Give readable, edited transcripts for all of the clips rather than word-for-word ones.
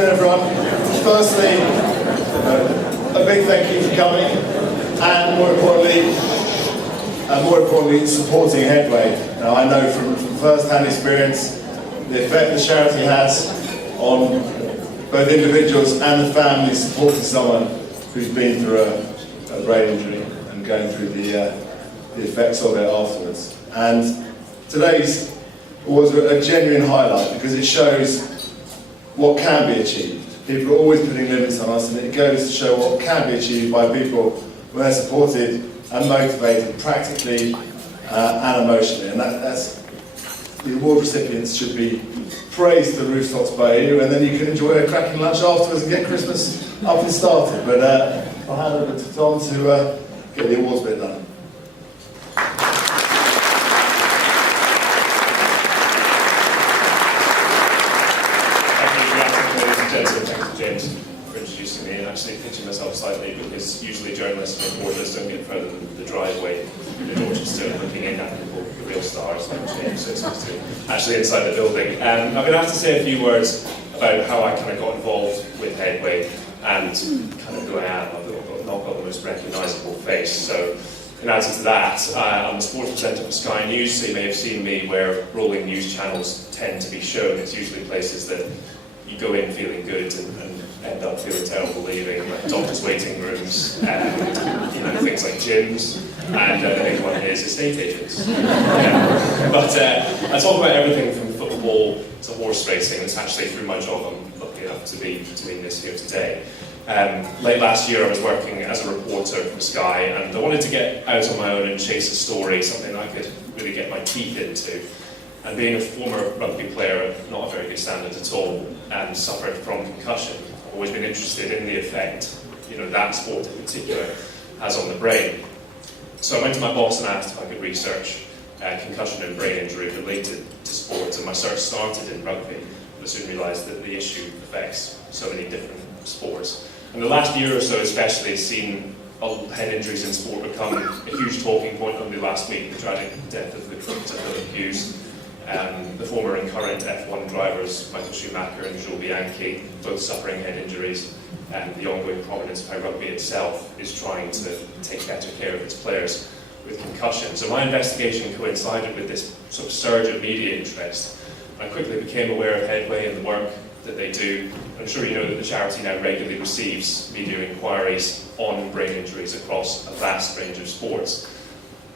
afternoon, everyone. Firstly, a big thank you for coming, and more importantly, supporting Headway. Now, I know from first-hand experience the effect the charity has on both individuals and the family supporting someone who's been through a brain injury and going through the effects of it afterwards. And today's was a genuine highlight because it shows what can be achieved. People are always putting limits on us, and it goes to show what can be achieved by people when they're supported and motivated practically and emotionally. And that's the award recipients should be praised to the rooftops by you, and then you can enjoy a cracking lunch afterwards and get Christmas up and started. But I'll hand over to Tom to get the awards bit done. James for introducing me, and actually pinching myself slightly because usually journalists and reporters don't get further than the driveway in Dorchester looking in at people, the real stars like James, so it's supposed to actually inside the building. I'm going to have to say a few words about how I kind of got involved with Headway and kind of who I am. I've not got the most recognisable face, so in answer to that, I'm a sports presenter for Sky News, so you may have seen me where rolling news channels tend to be shown. It's usually places that you go in feeling good and end up feeling terrible leaving, like doctors' waiting rooms, and things like gyms, and the big one is estate agents. But I talk about everything from football to horse racing. It's actually through my job I'm lucky enough to be doing this here today. Late last year I was working as a reporter for Sky, and I wanted to get out on my own and chase a story, something I could really get my teeth into. And being a former rugby player, not a very good standard at all, and suffered from concussion, I've always been interested in the effect, that sport in particular has on the brain. So I went to my boss and asked if I could research concussion and brain injury related to sports, and my search started in rugby. I soon realised that the issue affects so many different sports. And the last year or so especially has seen head injuries in sport become a huge talking point. Only last week, the tragic death of the cricketer Philip Hughes. The former and current F1 drivers, Michael Schumacher and Jules Bianchi, both suffering head injuries, and the ongoing prominence of how rugby itself is trying to take better care of its players with concussion. So my investigation coincided with this sort of surge of media interest. I quickly became aware of Headway and the work that they do. I'm sure you know that the charity now regularly receives media inquiries on brain injuries across a vast range of sports.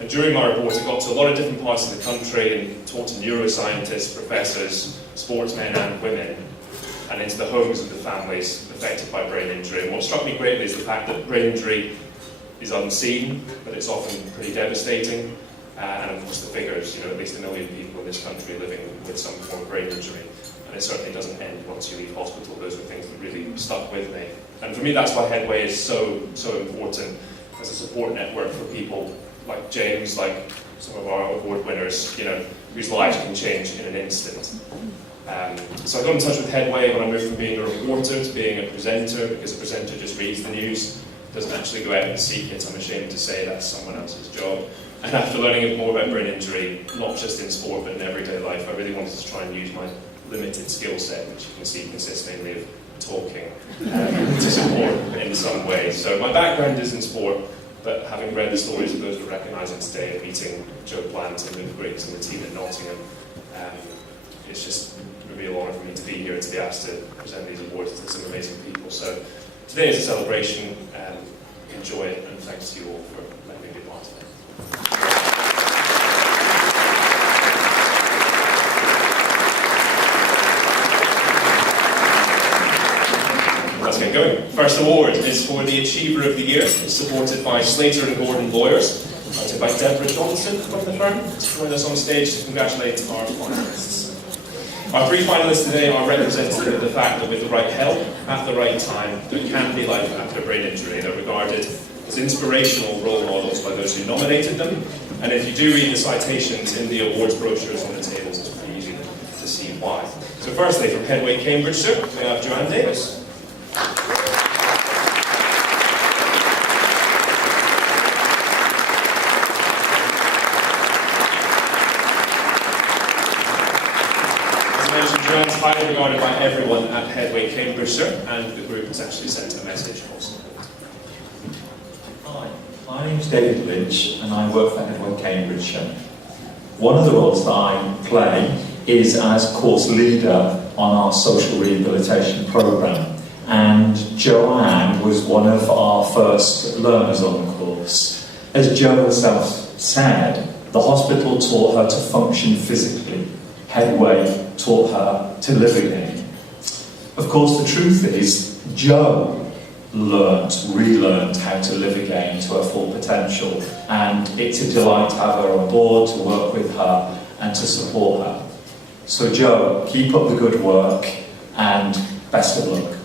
And during my report, I got to a lot of different parts of the country and talked to neuroscientists, professors, sportsmen and women, and into the homes of the families affected by brain injury. And what struck me greatly is the fact that brain injury is unseen, but it's often pretty devastating. And of course the figures, at least 1 million people in this country living with some form of brain injury. And it certainly doesn't end once you leave hospital. Those are things that really stuck with me. And for me, that's why Headway is so important as a support network for people like James, like some of our award winners, whose lives can change in an instant. So I got in touch with Headway when I moved from being a reporter to being a presenter, because a presenter just reads the news, doesn't actually go out and seek it. I'm ashamed to say that's someone else's job. And after learning more about brain injury, not just in sport but in everyday life, I really wanted to try and use my limited skill set, which you can see consists mainly of talking, to support in some way. So my background is in sport, but having read the stories of those we're recognising today and meeting Joe Plant and Luke Griggs and the team at Nottingham, it's just a real honour for me to be here and to be asked to present these awards to some amazing people. So today is a celebration, enjoy it, and thanks to you all for letting me be part of it. Let's get going. First award is for the Achiever of the Year. It's supported by Slater and Gordon Lawyers. I'd like to invite Deborah Johnson from the firm to join us on stage to congratulate our finalists. Our 3 finalists today are representative of the fact that with the right help, at the right time, there can be life after a brain injury. They're regarded as inspirational role models by those who nominated them. And if you do read the citations in the awards brochures on the tables, it's pretty easy to see why. So firstly, from Headway Cambridgeshire, we have Joan Davis. Joan's highly highly regarded by everyone at Headway Cambridgeshire, and the group has actually sent a message also. Hi, my name's David Lynch and I work for Headway Cambridgeshire. One of the roles that I play is as course leader on our social rehabilitation programme, and Joanne was one of our first learners on the course. As Jo herself said, the hospital taught her to function physically. Headway taught her to live again. Of course, the truth is, Jo relearned how to live again to her full potential, and it's a delight to have her on board, to work with her and to support her. So Jo, keep up the good work and best of luck.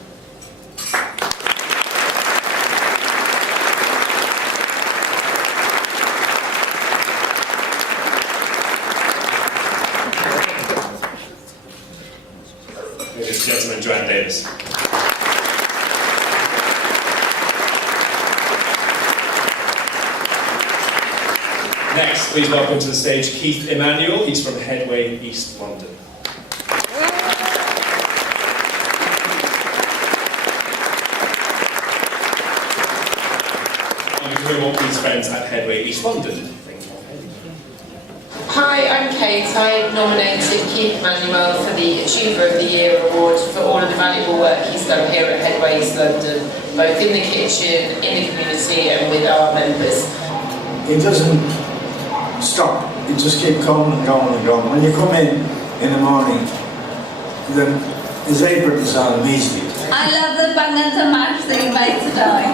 Ladies and gentlemen, Joan Davis. Next, please welcome to the stage Keithmanuel. He's from Headway, East London. And we hear what these friends at Headway, East London think of Headway. Hi, I'm Kate. I nominated Keithmanuel for the Achiever of the Year award for all of the valuable work he's done here at Headway East London, both in the kitchen, in the community and with our members. It doesn't stop, you just keep going and going and going. When you come in the morning, his apron is on immediately. I love the bangers and mash that you made today.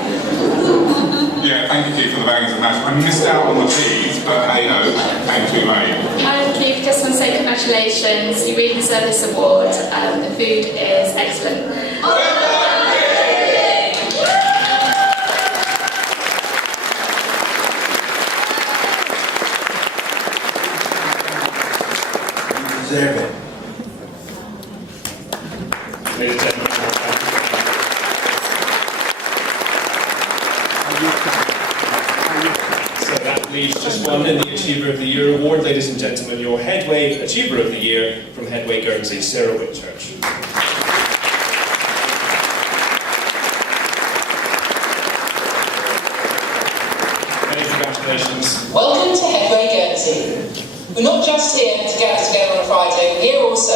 Yeah, thank you, Keith, for the bangers and mash. I missed out on the peas, but hey ho, came too late. I'm Keith, just want to say congratulations, you really deserve this award. The food is excellent. Deserve it. Ladies and gentlemen, so that leaves just one in the Achiever of the Year award. Ladies and gentlemen, your Headway Achiever of the Year from Headway Guernsey, Sarah Whitchurch. Many congratulations. Welcome to Headway Guernsey. We're not just here to get us together on a Friday, we're here also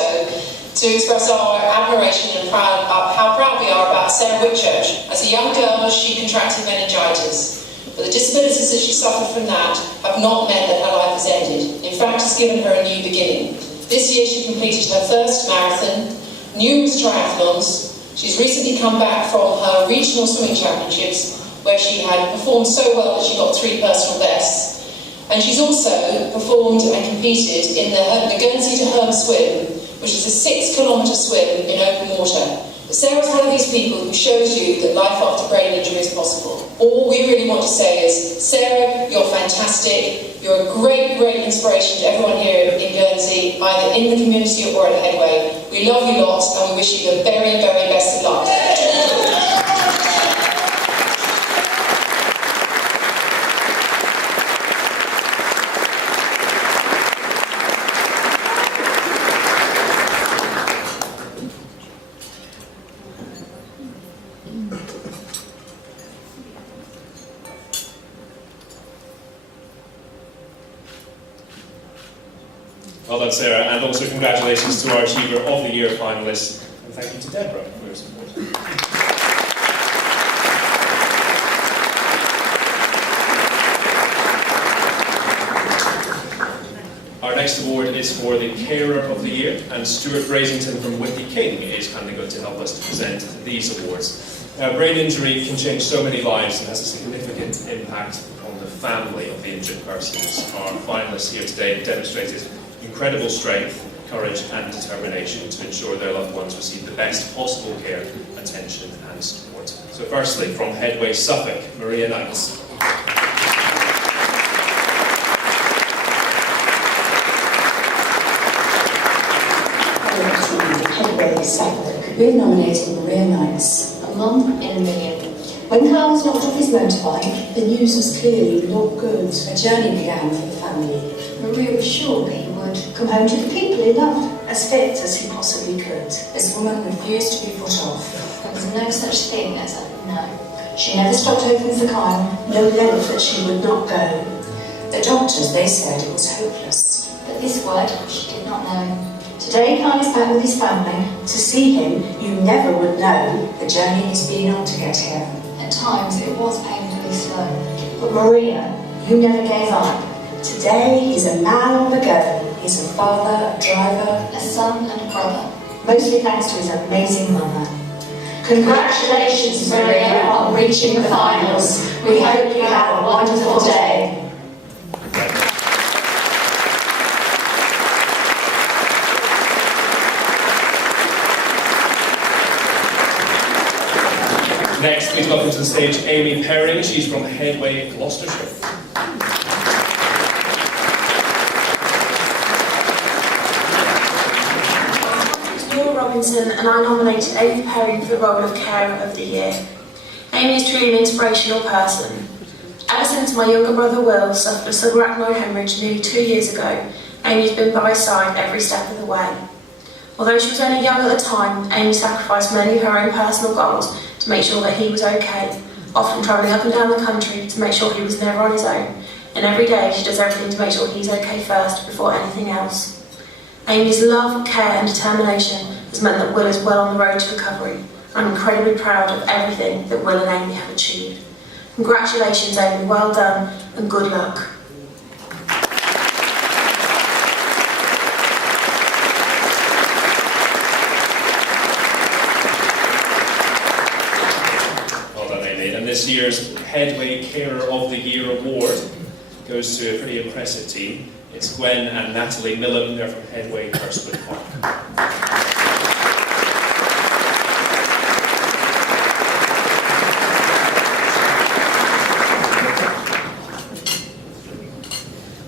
to express our admiration and how proud we are about Sarah Whitchurch. As a young girl, she contracted meningitis, but the disabilities that she suffered from that have not meant that her life has ended. In fact, it's given her a new beginning. This year she completed her first marathon, numerous triathlons. She's recently come back from her regional swimming championships, where she had performed so well that she got 3 personal bests. And she's also performed and competed in the Guernsey to Herm swim, which is a 6-kilometre swim in open water. But Sarah's one of these people who shows you that life after brain injury is possible. All we really want to say is, Sarah, you're fantastic. You're a great, great inspiration to everyone here in Guernsey, either in the community or at Headway. We love you lots and we wish you the very, very best of luck. Well done, Sarah, and also congratulations to our Achiever of the Year finalists, and thank you to Deborah for your support. Our next award is for the Carer of the Year, and Stuart Brasington from Whitney King is kindly going to help us to present these awards. Now, brain injury can change so many lives and has a significant impact on the family of the injured persons. Our finalists here today have demonstrated incredible strength, courage and determination to ensure their loved ones receive the best possible care, attention and support. So firstly, from Headway Suffolk, Maria Knights. Headway Suffolk, we're nominating Maria Knights, a mum in a million. When Carl was knocked off his motorbike, the news was clearly not good. A journey began for the family. Maria was sure that he would. would come home to the people he loved, as fit as he possibly could. This woman refused to be put off. There was no such thing as a no. She never stopped hoping for Kyle. No length that she would not go. The doctors, they said it was hopeless. But this word she did not know. Today, Kyle is back with his family. To see him, you never would know. The journey he's been on to get here. At times it was painfully slow. But Maria, you never gave up. Today, he's a man on the go. He's a father, a driver, A son and a brother. Mostly thanks to his amazing mother. Congratulations, Maria, on reaching the finals. We hope you have a wonderful day. Next, please welcome to the stage Amy Perring. She's from Headway, Gloucestershire. Robinson, and I nominated Amy Perring for the role of Carer of the Year. Amy is truly an inspirational person. Ever since my younger brother Will suffered a subarachnoid hemorrhage nearly 2 years ago, Amy's been by his side every step of the way. Although she was only young at the time, Amy sacrificed many of her own personal goals to make sure that he was okay, often travelling up and down the country to make sure he was never on his own, and every day she does everything to make sure he's okay first before anything else. Amy's love, care and determination has meant that Will is well on the road to recovery. I'm incredibly proud of everything that Will and Amy have achieved. Congratulations, Amy, well done and good luck. Well done, Amy. And this year's Headway Carer of the Year award goes to a pretty impressive team. It's Gwen and Natalie Millam. They're from Headway, Hurstwood Park.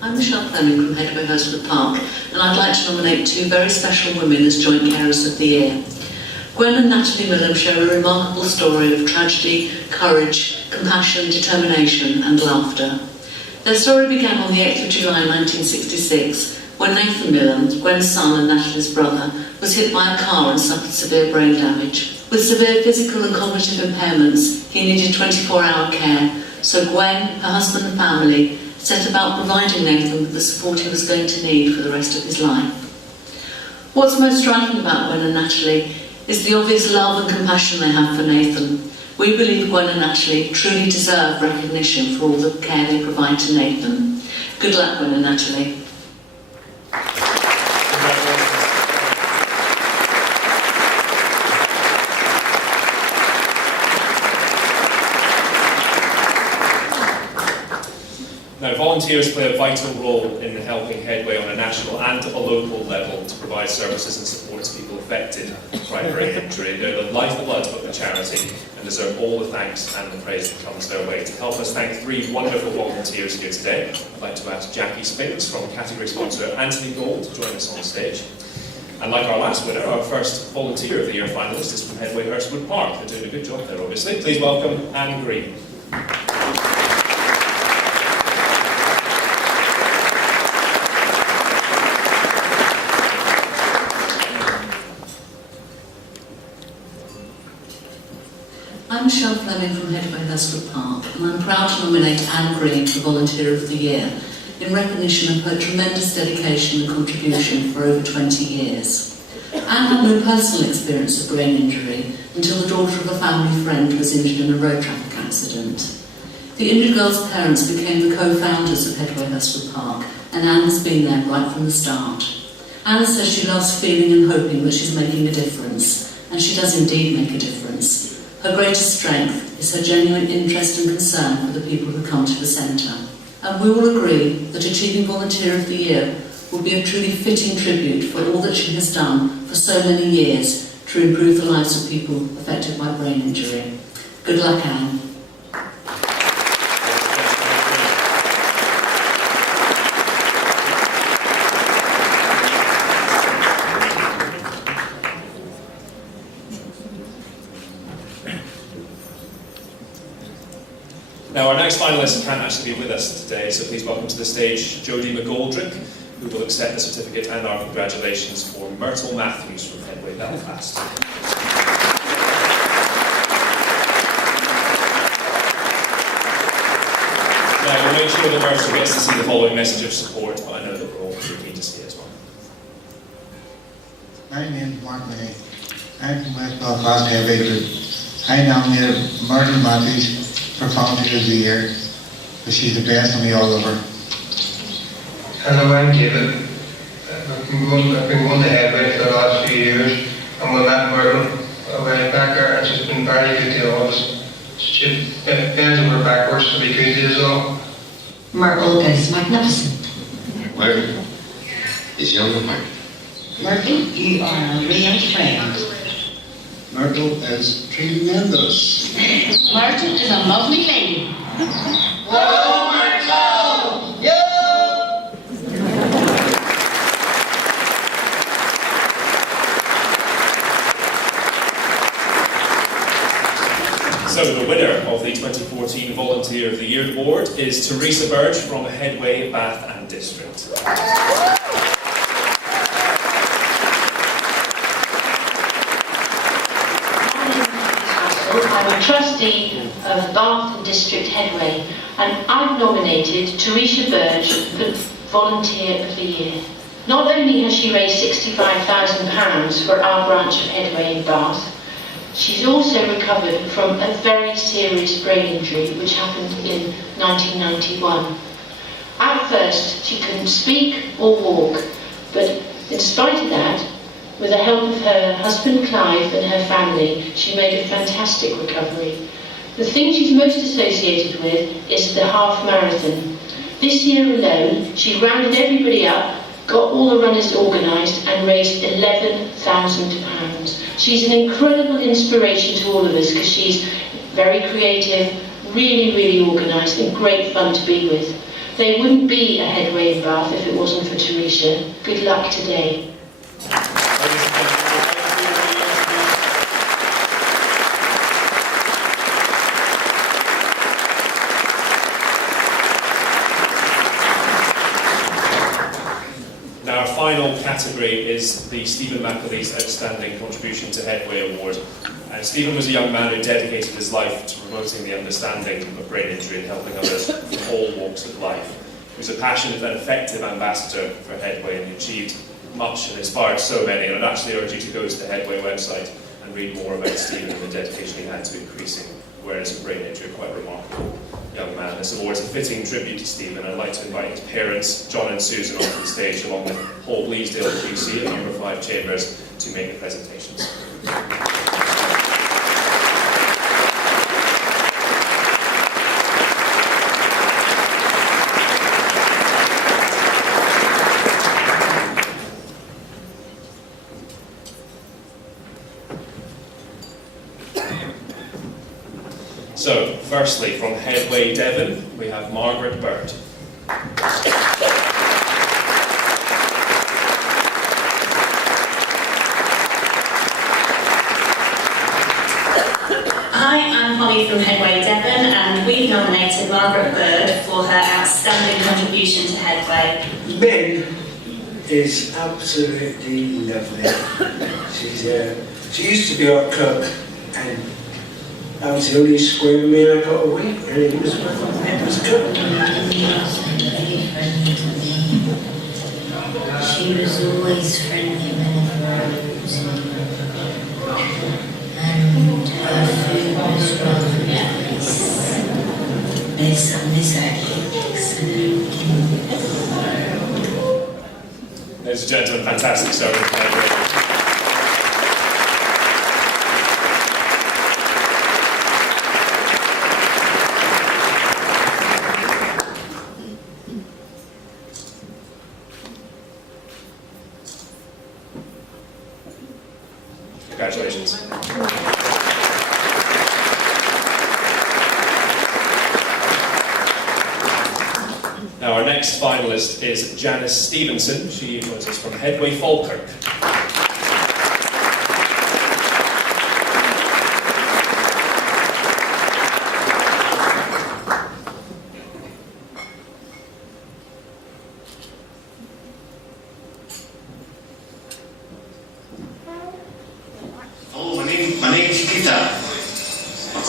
I'm Michelle Fleming from Headway Hurstwood Park, and I'd like to nominate 2 very special women as joint carers of the year. Gwen and Natalie Millam share a remarkable story of tragedy, courage, compassion, determination and laughter. Their story began on the 8th of July 1966, when Nathan Millam, Gwen's son and Natalie's brother, was hit by a car and suffered severe brain damage. With severe physical and cognitive impairments, he needed 24-hour care, so Gwen, her husband and family set about providing Nathan with the support he was going to need for the rest of his life. What's most striking about Gwen and Natalie is the obvious love and compassion they have for Nathan. We believe Gwen and Natalie truly deserve recognition for all the care they provide to Nathan. Good luck, Gwen and Natalie. Now, volunteers play a vital role in helping Headway on a national and a local level to provide services and support to people affected by brain injury. They're the lifeblood of the charity and deserve all the thanks and the praise that comes their way. To help us thank 3 wonderful volunteers here today, I'd like to ask Jackie Spinks from category sponsor Anthony Gold to join us on stage. And like our last winner, our first Volunteer of the Year finalist is from Headway Hurstwood Park. They're doing a good job there, obviously. Please welcome Anne Green. I'm Michelle Fleming from Headway Hurstwood Park, and I'm proud to nominate Anne Green for Volunteer of the Year in recognition of her tremendous dedication and contribution for over 20 years. Anne had no personal experience of brain injury until the daughter of a family friend was injured in a road traffic accident. The injured girl's parents became the co-founders of Headway Hurstwood Park, and Anne has been there right from the start. Anne says she loves feeling and hoping that she's making a difference, and she does indeed make a difference. Her greatest strength is her genuine interest and concern for the people who come to the centre. And we will agree that achieving Volunteer of the Year will be a truly fitting tribute for all that she has done for so many years to improve the lives of people affected by brain injury. Good luck, Anne. Now, our next finalist can't actually be with us today, so please welcome to the stage Jodie McGoldrick who will accept the certificate and our congratulations for Myrtle Matthews from Headway Belfast. Now, we'll make sure that Myrtle gets to see the following message of support, but I know that we're all keen to see it as well. My name is Mark May. I'm from West Belfast, Headway Group. I nominated Myrtle Matthews for Volunteer of the Year, because she's the best of me all over. Hello, I'm David. I've been going to Headway for the last few years, and we met Myrtle a while back there, and she's been very good to all of us. She bends over backwards to be good to us all. Myrtle is magnificent. Myrtle is young and hard. Myrtle, you are a real friend. Myrtle is tremendous. Myrtle is a lovely lady. Whoa, Myrtle! Yeah! So the winner of the 2014 Volunteer of the Year Award is Teresa Bird from Headway, Bath and District. I'm a trustee of Bath and District Headway, and I've nominated Teresa Bird for Volunteer of the Year. Not only has she raised £65,000 for our branch of Headway in Bath, she's also recovered from a very serious brain injury which happened in 1991. At first, she couldn't speak or walk, but in spite of that, with the help of her husband Clive and her family, she made a fantastic recovery. The thing she's most associated with is the half marathon. This year alone, she rounded everybody up, got all the runners organised and raised £11,000. She's an incredible inspiration to all of us because she's very creative, really organised and great fun to be with. There wouldn't be a Headway in Bath if it wasn't for Teresa. Good luck today. Now, our final category is the Stephen McAleese Outstanding Contribution to Headway Award. And Stephen was a young man who dedicated his life to promoting the understanding of brain injury and helping others from all walks of life. He was a passionate and effective ambassador for Headway and achieved much and inspired so many. And I'd actually urge you to go to the Headway website and read more about Stephen and the dedication he had to increasing awareness of brain injury. Quite a remarkable young man. This award is a fitting tribute to Stephen. I'd like to invite his parents, John and Susan, onto the stage along with Paul Bleasdale QC and Number 5 Chambers to make the presentations. So, firstly, from Headway Devon, we have Margaret Bird. Hi, I'm Holly from Headway Devon, and we've nominated Margaret Bird for her outstanding contribution to Headway. Min is absolutely lovely. She used to be our cook, and that was the only square meal I got a week, and it was good. She was always friendly whenever I was in, and her food was rather nice. There's some misactions. Ladies and gentlemen, fantastic service. Congratulations. Now our next finalist is Janice Stevenson. She joins us from Headway Falkirk.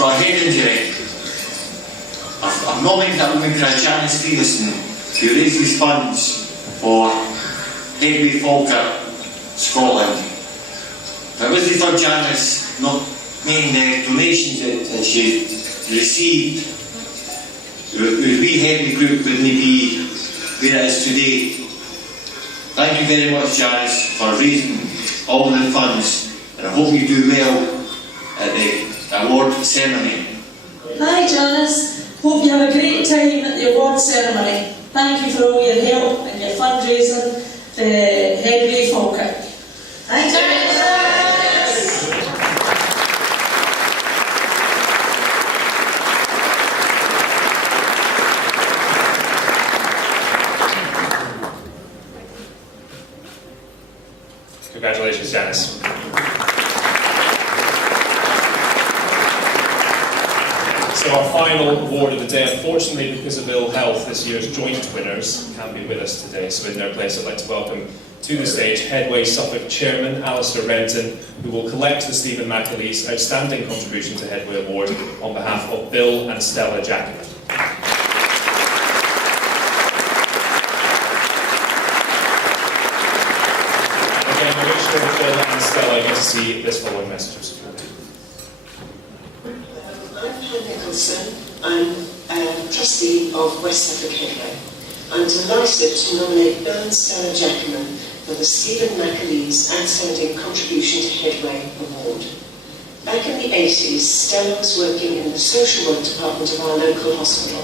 got a head injury. I've nominated a woman called Janice, who raises funds for Headway Scotland. If it wasn't for Janice not making the donations that she received, the wee Headway group wouldn't be where it is today. Thank you very much, Janice, for raising all the funds, and I hope you do well at the award ceremony. Hi Janice, hope you have a great time at the award ceremony. Thank you for all your help and your fundraising for Headway Falkirk. Hi Janice! Congratulations, Janice. So our final award of the day, unfortunately because of ill health, this year's joint winners can't be with us today. So in their place I'd like to welcome to the stage Headway Suffolk Chairman Alistair Renton, who will collect the Stephen McAleese Outstanding Contribution to Headway Award on behalf of Bill and Stella Jackman. Again, I wish Bill and Stella get to see this following message of support. I'm Trustee of West Suffolk Headway. I'm delighted to nominate Bill and Stella Jackman for the Stephen McAleese Outstanding Contribution to Headway Award. Back in the 80s, Stella was working in the social work department of our local hospital.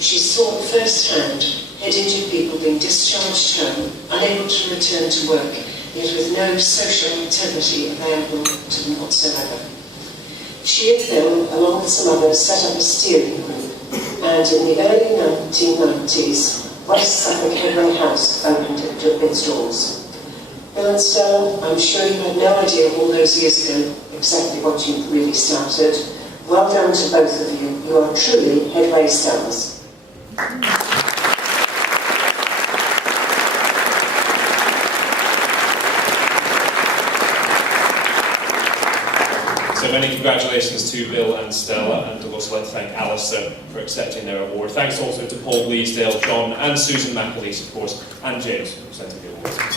She saw firsthand head-injured people being discharged home, unable to return to work, yet with no social activity available to them whatsoever. She and Bill, along with some others, set up a steering group, and in the early 1990s, West Suffolk Headway House opened its doors. Bill and Stella, I'm sure you had no idea all those years ago exactly what you really started. Well done to both of you. You are truly Headway stars. So many congratulations to Bill and Stella, and I'd also like to thank Alistair for accepting their award. Thanks also to Paul Bleasdale, John and Susan McAleese, of course, and James for presenting the award.